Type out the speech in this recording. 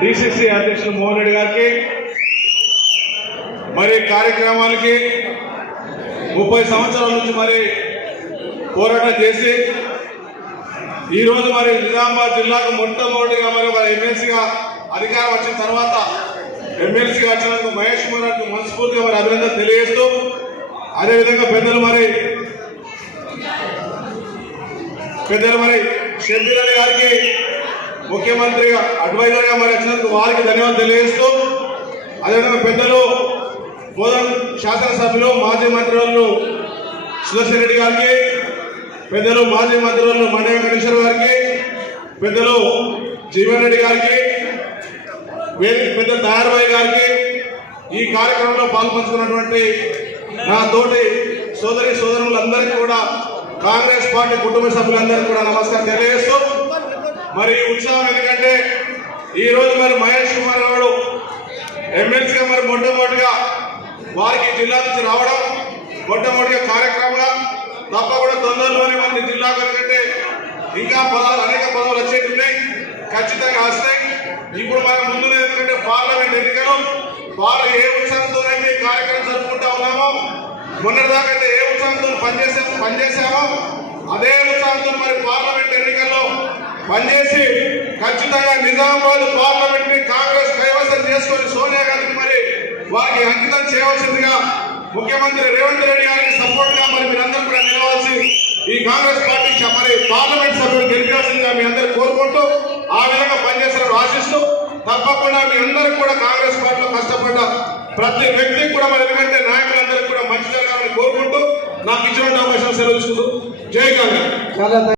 DCC అధ్యక్షులు మోహన్ రెడ్డి గారికి మరి కార్యక్రమానికి 30 సంవత్సరాల నుంచి మరి పోరాటం చేసి ఈరోజు మరి నిజామాబాద్ జిల్లాకు మొట్టమొదటిగా మరి ఒక ఎమ్మెల్సీగా అధికారం వచ్చిన తర్వాత ఎమ్మెల్సీగా వచ్చినందుకు మహేష్ కుమార్ మనస్ఫూర్తిగా మరి అభినందన తెలియజేస్తూ అదేవిధంగా పెద్దలు మరి షబ్బీర్ అలీ గారికి ముఖ్యమంత్రిగా అడ్వైజర్గా మరి వచ్చినందుకు వారికి ధన్యవాదాలు తెలియజేస్తూ అదేవిధంగా పెద్దలు బోధన్ శాసనసభ్యులు మాజీ మంత్రివర్యులు సుదర్శన్ రెడ్డి గారికి పెద్దలు మాజీ మంత్రివర్యులు మండ్య వెంకటేశ్వర గారికి పెద్దలు జీవన్ రెడ్డి గారికి పెద్దలు తయారుబాయి గారికి ఈ కార్యక్రమంలో పాల్పంచుకున్నటువంటి నా తోటి సోదరులందరికీ కూడా కాంగ్రెస్ పార్టీ కుటుంబ సభ్యులందరికీ కూడా నమస్కారం తెలియజేస్తూ మరి ఈ ఉత్సాహం ఎందుకంటే ఈరోజు మరి మహేష్ కుమార్ గారు ఎమ్మెల్సీగా మరి మొట్టమొదటిగా వారికి జిల్లా నుంచి రావడం మొట్టమొదటిగా కార్యక్రమంగా తప్పకుండా తొందరలోనే మన జిల్లాకు ఎందుకంటే ఇంకా అనేక పదవులు వచ్చేవి ఉన్నాయి, ఖచ్చితంగా వస్తాయి. ఇప్పుడు మన ముందు ఎందుకంటే పార్లమెంట్ ఎన్నికలు ఏ ఉత్సాహంతోనైతే ఈ కార్యక్రమం జరుపుకుంటా ఉన్నామో మొన్నటిదాకా అయితే ఏ ఉత్సాహంతో పనిచేసామో అదే ఉత్సాహంతో మరి పార్లమెంట్ ఎన్నికల్లో పనిచేసి ఖచ్చితంగా నిజామాబాద్ పార్లమెంట్ ని కాంగ్రెస్ కైవసం చేసుకొని సోనియా గాంధీ మరి వారికి అంకితం చేయవలసిందిగా ముఖ్యమంత్రి రేవంత్ రెడ్డి గారికి సపోర్ట్ గా మరి మీరందరూ కూడా నిలవాల్సి ఈ కాంగ్రెస్ పార్టీ మరి పార్లమెంట్ సభ్యులు గెలిపించాల్సిందిగా మీ అందరూ కోరుకుంటూ ఆ విధంగా పనిచేస్తారని ఆశిస్తూ తప్పకుండా మీ అందరూ కూడా కాంగ్రెస్ పార్టీలో కష్టపడ్డ ప్రతి వ్యక్తికి కూడా మరి ఎందుకంటే నాయకులందరికీ కూడా మంచి జరగాలని కోరుకుంటూ నాకు ఇచ్చిన అవకాశం సెలవు తీసుకుంటూ జై కాంగ్రెస్.